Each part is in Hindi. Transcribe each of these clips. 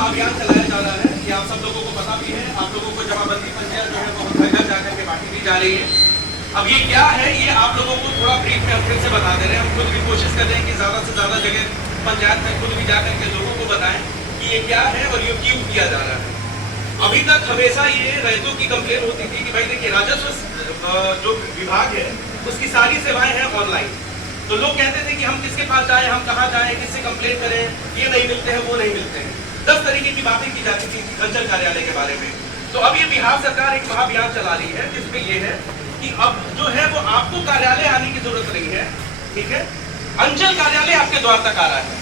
महाअभियान चलाया जा रहा है, ये आप सब लोगों को पता भी है। आप लोगों को जमाबंदी पंजियां जो है वो घर घर जाकर के बांटी दी जा रही है। अब ये क्या है, ये आप लोगों को थोड़ा ब्रीफ में हम फिर से बता दे रहे हैं। हम खुद भी कोशिश कर रहे हैं कि ज़्यादा से ज़्यादा जगह पंचायत में खुद भी जाकर के लोगों को बताएं कि ये क्या है और ये क्यों किया जा रहा है। अभी तक हमेशा ये रैयतों की कंप्लेन होती थी कि भाई देखिए, राजस्व जो विभाग है उसकी सारी सेवाएं हैं ऑनलाइन। तो लोग कहते थे कि हम किसके पास जाएं, हम कहाँ जाएं, किससे कंप्लेन करें, ये नहीं मिलते हैं, वो नहीं मिलते हैं। 10 तरीके की बातें की जाती थी अंचल कार्यालय के बारे में। तो अब ये बिहार सरकार एक महाअभियान चला रही है जिसमें ये है कि अब जो है वो आपको कार्यालय आने की जरूरत नहीं है, ठीक है। अंचल कार्यालय आपके द्वार तक आ रहा है,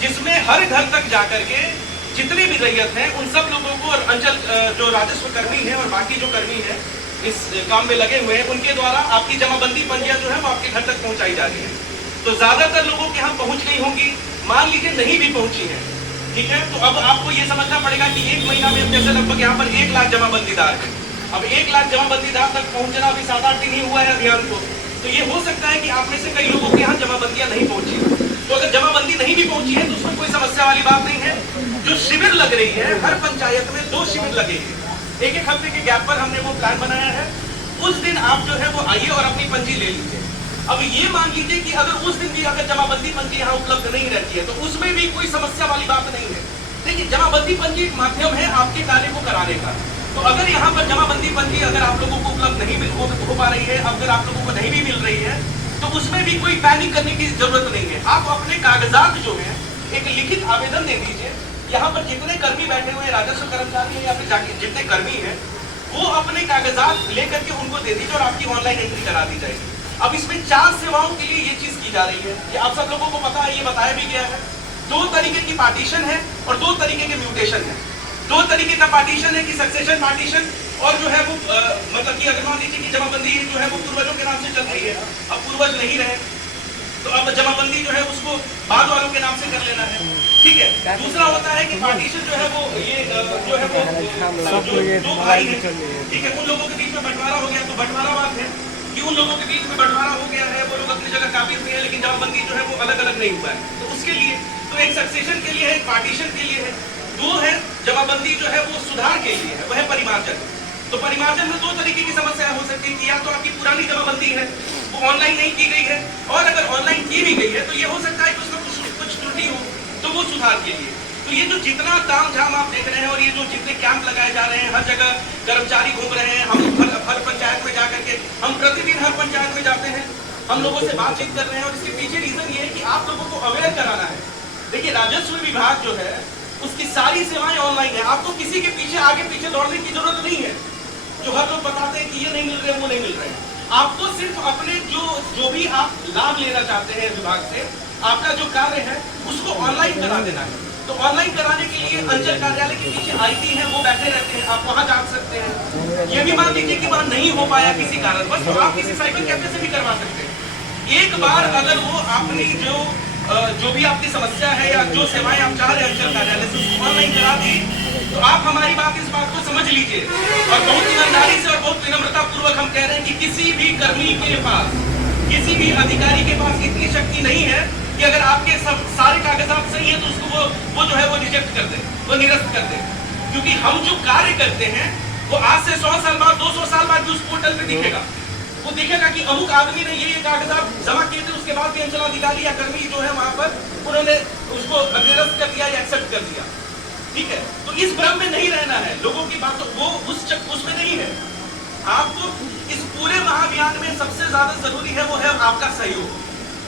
जिसमें हर घर तक जाकर के जितनी भी रैयत है उन सब लोगों को, और अंचल जो राजस्व कर्मी है और बाकी जो कर्मी है इस काम में लगे हुए हैं, उनके द्वारा आपकी जमाबंदी पंजियां जो है वो आपके घर तक पहुंचाई जा रही है। तो ज्यादातर लोगों के यहाँ पहुंच गई होंगी, मान लीजिए नहीं भी पहुंची है, ठीक है। तो अब आपको ये समझना पड़ेगा कि 1 महीना में जैसे लगभग यहाँ पर 1 लाख जमाबंदीदार है। अब 1 लाख जमाबंदीदार तक पहुंचना अभी 7-8 दिन ही हुआ है अभियान को। तो ये हो सकता है कि आप में से कई लोगों के यहाँ जमाबंदियां नहीं पहुंची। तो अगर जमाबंदी नहीं भी पहुंची है तो उसमें कोई समस्या वाली बात नहीं है। जो शिविर लग रही है, हर पंचायत में 2 शिविर लगेंगे, 1-1 हफ्ते के गैप पर हमने वो प्लान बनाया है। उस दिन आप जो है वो आइए और अपनी पंजी ले लीजिए। अब ये मान लीजिए कि अगर उस दिन भी अगर जमाबंदी पंजी यहाँ उपलब्ध नहीं रहती है तो उसमें भी कोई समस्या वाली बात नहीं है। देखिए, जमाबंदी पंजी एक माध्यम है आपके कार्य को कराने का। तो अगर यहाँ पर जमाबंदी पंजी अगर आप लोगों को उपलब्ध नहीं हो पा रही है, अगर आप लोगों को नहीं भी मिल रही है, तो उसमें भी कोई पैनिक करने की जरूरत नहीं है। आप अपने कागजात जो है एक लिखित आवेदन दे दीजिए। यहाँ पर जितने कर्मी बैठे हुए राजस्व कर्मचारी है या फिर जाके जितने कर्मी है, वो अपने कागजात लेकर के उनको दे दीजिए और आपकी ऑनलाइन एंट्री करा दी जाएगी। अब इसमें 4 सेवाओं के लिए ये चीज की जा रही है, ये आप सब लोगों को पता है, ये बताया भी गया है। 2 तरीके की पार्टीशन है और 2 तरीके के म्यूटेशन है। 2 तरीके का पार्टीशन है कि सक्सेशन पार्टीशन, और जो है वो मतलब कि अगर मान लीजिए कि जमाबंदी जो है वो पूर्वजों के नाम से चल रही है, अब पूर्वज नहीं रहे तो अब जमाबंदी जो है उसको बाद वालों के नाम से कर लेना है, ठीक है। दूसरा होता है कि पार्टीशन जो है वो ये जो है वो जो भाई है, ठीक है, उन लोगों के बीच में बंटवारा हो गया। तो बंटवारा बात है कि उन लोगों के बीच में बंटवारा हो गया है, वो लोग अपनी जगह काबिज नहीं है, लेकिन जमाबंदी जो है वो अलग अलग नहीं हुआ है। तो उसके लिए तो एक सक्सेशन के लिए है, एक पार्टीशन के लिए है। 2 है जमाबंदी जो है वो सुधार के लिए है, वह है परिमार्जन। तो परिमार्जन में 2 तरीके की समस्या हो सकती है कि या तो आपकी पुरानी जमाबंदी है वो ऑनलाइन नहीं की गई है, और अगर ऑनलाइन की भी गई है तो ये हो सकता है कि उसमें कुछ त्रुटि हो, तो वो सुधार के लिए। तो ये जो जितना ताम झाम आप देख रहे हैं और ये जो जितने कैंप लगाए जा रहे हैं, हर जगह कर्मचारी घूम रहे हैं, हम हर पंचायत में जाकर के हम प्रतिदिन हर पंचायत में जाते हैं, हम लोगों से बातचीत कर रहे हैं। और इसके पीछे रीजन ये है कि आप लोगों को अवेयर कराना है। देखिए, राजस्व विभाग जो है उसकी सारी सेवाएं ऑनलाइन है, आपको किसी के पीछे आगे पीछे दौड़ने की जरूरत नहीं है। जो हर लोग बताते हैं कि ये नहीं मिल रहे, वो नहीं मिल रहे हैं। आपको सिर्फ अपने जो भी आप लाभ लेना चाहते हैं विभाग से, आपका जो कार्य है उसको ऑनलाइन करा देना है। तो ऑनलाइन कराने के लिए अंचल कार्यालय के पीछे आईटी है, वो बैठे रहते हैं, आप वहां जा सकते हैं। ये भी मान लीजिए कि वहां नहीं हो पाया किसी कारणवश, तो आप किसी साइबर कैफे से भी करवा सकते हैं। एक बार अगर वो अपनी जो भी आपकी समस्या है या जो सेवाएं आप चाह रहे हैं अंचल कार्यालय से उसको ऑनलाइन करा दी, तो आप हमारी इस बात को समझ लीजिए। और बहुत ईमानदारी से और बहुत विनम्रता पूर्वक हम कह रहे हैं कि किसी भी कर्मी के पास, किसी भी अधिकारी के पास इतनी शक्ति नहीं है कि अगर आपके सब सारे कागजात सही है तो उसको वो जो है वो रिजेक्ट कर दे, वो निरस्त कर दे। क्योंकि हम जो कार्य करते हैं वो आज से 100 साल बाद, 200 साल बाद भी उस पोर्टल पे दिखेगा। वो दिखेगा कि अमुक आदमी ने ये कागजात जमा किए थे, उसके बाद भी अंचलाधिकारी या कर्मी जो है वहां पर उन्होंने उसको निरस्त कर दिया या एक्सेप्ट कर दिया, ठीक है। तो इस भ्रम में नहीं रहना है, लोगों की बात वो उसमें नहीं है। आपको इस पूरे महाअभियान में सबसे ज्यादा जरूरी है वो है आपका सहयोग,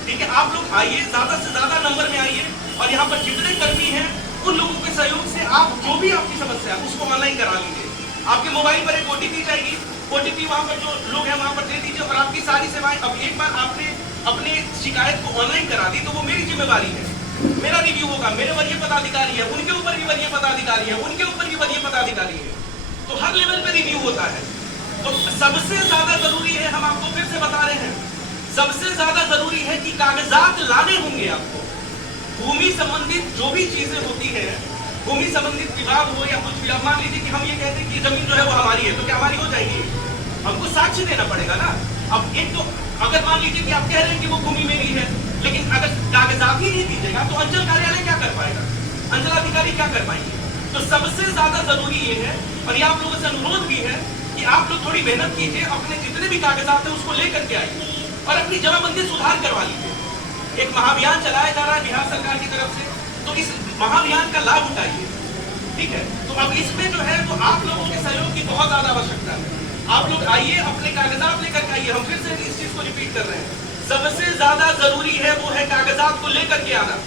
ठीक है। आप लोग आइए, ज्यादा से ज्यादा नंबर में आइए, और यहाँ पर जितने कर्मी हैं उन लोगों के सहयोग से आप जो भी आपकी समस्या है उसको ऑनलाइन करा लीजिए। आपके मोबाइल पर एक OTP जाएगी, OTP वहां पर जो लोग हैं वहां पर दे दीजिए और आपकी सारी सेवाएं। अब एक बार आपने अपने शिकायत को ऑनलाइन करा दी तो वो मेरी जिम्मेवारी है, मेरा रिव्यू होगा, मेरे वरीय पदाधिकारी है, उनके ऊपर भी वरीय पदाधिकारी है, उनके ऊपर भी वरीय पदाधिकारी है, तो हर लेवल पे रिव्यू होता है। तो सबसे ज्यादा जरूरी है, हम आपको फिर से बता रहे हैं, सबसे ज्यादा जरूरी है कि कागजात लाने होंगे आपको। भूमि संबंधित जो भी चीजें होती है, भूमि संबंधित विवाद हो या कुछ भी, अब मान लीजिए कि हम ये कहते हैं कि जमीन जो है वो हमारी है, तो क्या हमारी हो जाएगी? हमको साक्ष्य देना पड़ेगा ना। अब एक तो अगर मान लीजिए कि आप कह रहे हैं कि वो भूमि मेरी है, लेकिन अगर कागजात ही नहीं दीजिएगा तो अंचल कार्यालय क्या कर पाएगा, अंचलाधिकारी क्या कर पाएंगे? तो सबसे ज्यादा जरूरी ये है, और ये आप लोगों से अनुरोध भी है कि आप लोग थोड़ी मेहनत कीजिए, अपने जितने भी कागजात है उसको लेकर के आइए और अपनी जमाबंदी सुधार करवा लीजिए। एक महाअभियान चलाया जा रहा है बिहार सरकार की तरफ से, तो इस महाअभियान का लाभ उठाइए, ठीक है। तो अब इसमें जो है तो आप लोगों के सहयोग की बहुत ज्यादा आवश्यकता है। आप लोग आइए, अपने कागजात लेकर के आइए। हम फिर से इस चीज को रिपीट कर रहे हैं, सबसे ज्यादा जरूरी है वो है कागजात को लेकर के आना,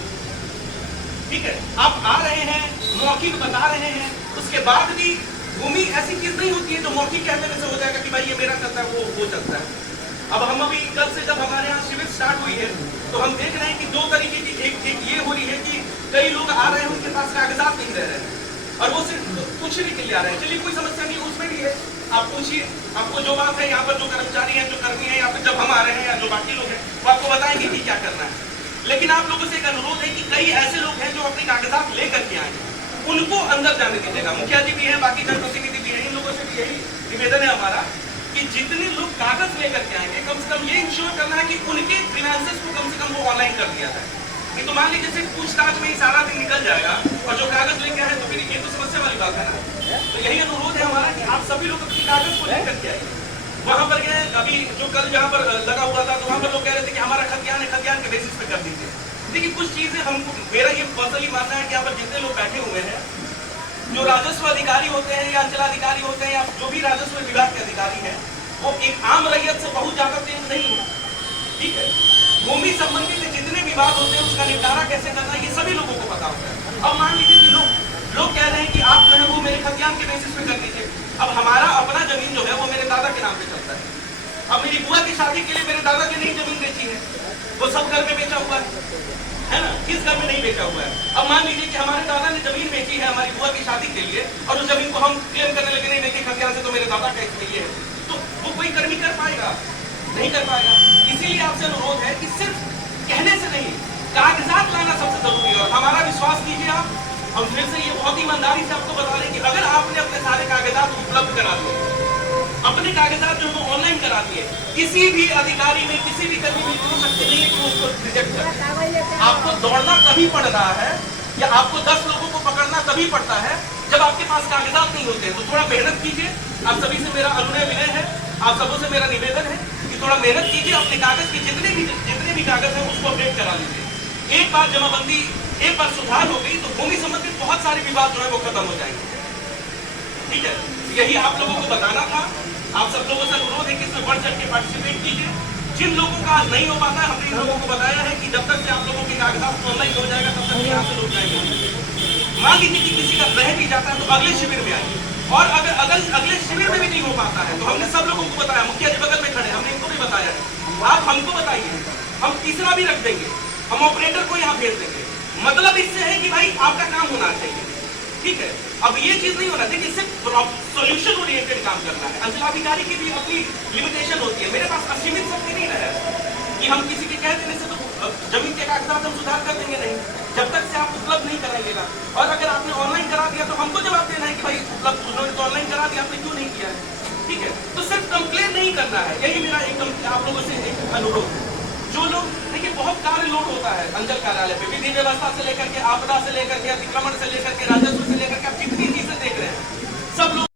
ठीक है। आप आ रहे हैं, मौखिक बता रहे हैं, उसके बाद भी भूमि ऐसी चीज नहीं होती है जो मौखिक कहने से हो जाएगा कि भाई ये मेरा चलता है, वो चलता है। अब हम अभी कल से जब हमारे यहाँ शिविर स्टार्ट हुई है तो हम देख रहे हैं कि दो तरीके की एक ये हो रही है कि कई लोग आ रहे हैं, उनके पास कागजात नहीं रह रहे हैं और वो सिर्फ पूछने के लिए आ रहे हैं। चलिए कोई समस्या नहीं, उसमें भी है, आप पूछिए। आपको जो बात है, यहाँ पर जो कर्मचारी हैं, जो कर्मी हैं, या फिर जब हम आ रहे हैं या जो बाकी लोग हैं, वो आपको बताएंगे कि क्या करना है। लेकिन आप लोगों से एक अनुरोध है कि कई ऐसे लोग हैं जो अपने कागजात लेकर के आए हैं, उनको अंदर जाने दीजिएगा। मुखिया जी भी हैं, बाकी जनप्रतिनिधि भी हैं, इन लोगों से भी यही निवेदन है हमारा कि जितने लोग कागज लेकर के आएंगे, कम से कम ये इंश्योर करना है कि उनके फाइनेंसेस को कम से कम वो ऑनलाइन कर दिया जाए। नहीं तो मान लीजिए सिर्फ पूछताछ में ही सारा दिन निकल जाएगा और जो कागज लेके आए तो फिर ये तो समस्या वाली बात है ना। तो यही अनुरोध है हमारा कि आप सभी लोग अपने कागज को लेकर के आइए। वहां पर गए, अभी जो कल जहाँ पर लगा हुआ था तो वहां पर लोग कह रहे थे कि हमारा खतियान है, खतियान के बेसिस पे कर दीजिए। देखिए कुछ चीजें हमको, मेरा ये पर्सनली मानना है कि यहाँ पर जितने लोग बैठे हुए हैं, जो राजस्व अधिकारी होते हैं या अंचलाधिकारी होते हैं या जो भी राजस्व विभाग के अधिकारी हैं, वो एक आम रैयत से बहुत ज्यादा तेज नहीं है, ठीक है। भूमि संबंधित जितने विवाद होते हैं उसका निपटारा कैसे करना है ये सभी लोगों को पता होता है। अब मान लीजिए कि लोग कह रहे हैं कि आप जो है वो मेरे खतियान के बेसिस पे कर दीजिए। अब हमारा अपना जमीन जो है वो मेरे दादा के नाम पे चलता है। अब मेरी बुआ की शादी के लिए मेरे दादा की नहीं जमीन बेची है, वो सब घर में बेचा हुआ है ना, किस घर में नहीं बेचा हुआ है। अब मान लीजिए कि हमारे दादा ने जमीन बेची है हमारी बुआ की शादी के लिए और उस जमीन को हम क्लेम करने लगे, नहीं देखिए खतियान से तो मेरे दादा का इसलिए है, तो वो कोई कर्मी कर पाएगा? नहीं कर पाएगा। इसीलिए आपसे अनुरोध है कि सिर्फ कहने से नहीं, कागजात लाना सबसे जरूरी है। और हमारा विश्वास कीजिए आप, हम फिर से ये बहुत ईमानदारी से आपको बता रहे हैं कि अगर आपने अपने सारे कागजात उपलब्ध करा दिए, अपने कागजात जो है ऑनलाइन करा दिए, किसी भी अधिकारी में, किसी भी कर्मी में इतनी शक्ति नहीं है कि उसको रिजेक्ट करे। आपको दौड़ना तभी पड़ रहा है या आपको 10 लोगों को पकड़ना तभी पड़ता है जब आपके पास कागजात नहीं होते। तो थोड़ा मेहनत कीजिए। आप सभी से मेरा अनुनय विनय है, आप सबों से मेरा निवेदन है कि थोड़ा मेहनत कीजिए, अपने कागज की जितने भी कागज है उसको अपडेट करा लीजिए। एक बार जमाबंदी, एक बार सुधार हो गई तो भूमि संबंधित बहुत सारे विवाद जो है वो खत्म हो जाएंगे, ठीक है। यही आप लोगों को बताना था। आप सब लोगों से अनुरोध है कि इसमें बढ़ चढ़ के पार्टिसिपेट कीजिए। जिन लोगों का नहीं हो पाता है, हमने इन लोगों को बताया है कि जब तक से आप लोगों के कागजात ऑनलाइन हो जाएगा तब तक यहाँ से लोग जाएंगे। मान लीजिए कि किसी का रह भी जाता है तो अगले शिविर में आइए, और अगर अगले शिविर में भी नहीं हो पाता है तो हमने सब लोगों को बताया, मुखिया जी बगल में खड़े, हमने इनको भी बताया है। आप हमको बताइए, हम तीसरा भी रख देंगे, हम ऑपरेटर को यहाँ भेज देंगे। मतलब इससे है कि भाई आपका काम होना चाहिए, ठीक है। अब ये चीज नहीं होना चाहिए, सिर्फ सॉल्यूशन ओरिएंटेड काम करना है। अंचलाधिकारी की भी अपनी लिमिटेशन होती है। मेरे पास असीमित शक्ति नहीं रहे कि हम किसी के कह देने से तो जमीन के कागजात हम सुधार कर देंगे, नहीं, जब तक से आप उपलब्ध नहीं कराइएगा। और अगर आपने ऑनलाइन करा दिया तो हमको जवाब देना है कि भाई उपलब्ध, उन्होंने तो ऑनलाइन करा दिया, आपने क्यों नहीं किया है, ठीक है। तो सिर्फ कंप्लेन नहीं करना है, यही मेरा एक आप लोगों से एक अनुरोध है। जो लोग, देखिए बहुत कार्य लोड होता है अंचल कार्यालय पे, विधि व्यवस्था से लेकर के, आपदा से लेकर के, अतिक्रमण से लेकर के, राजस्व से लेकर के, आप जितनी चीजें देख रहे हैं सब लोग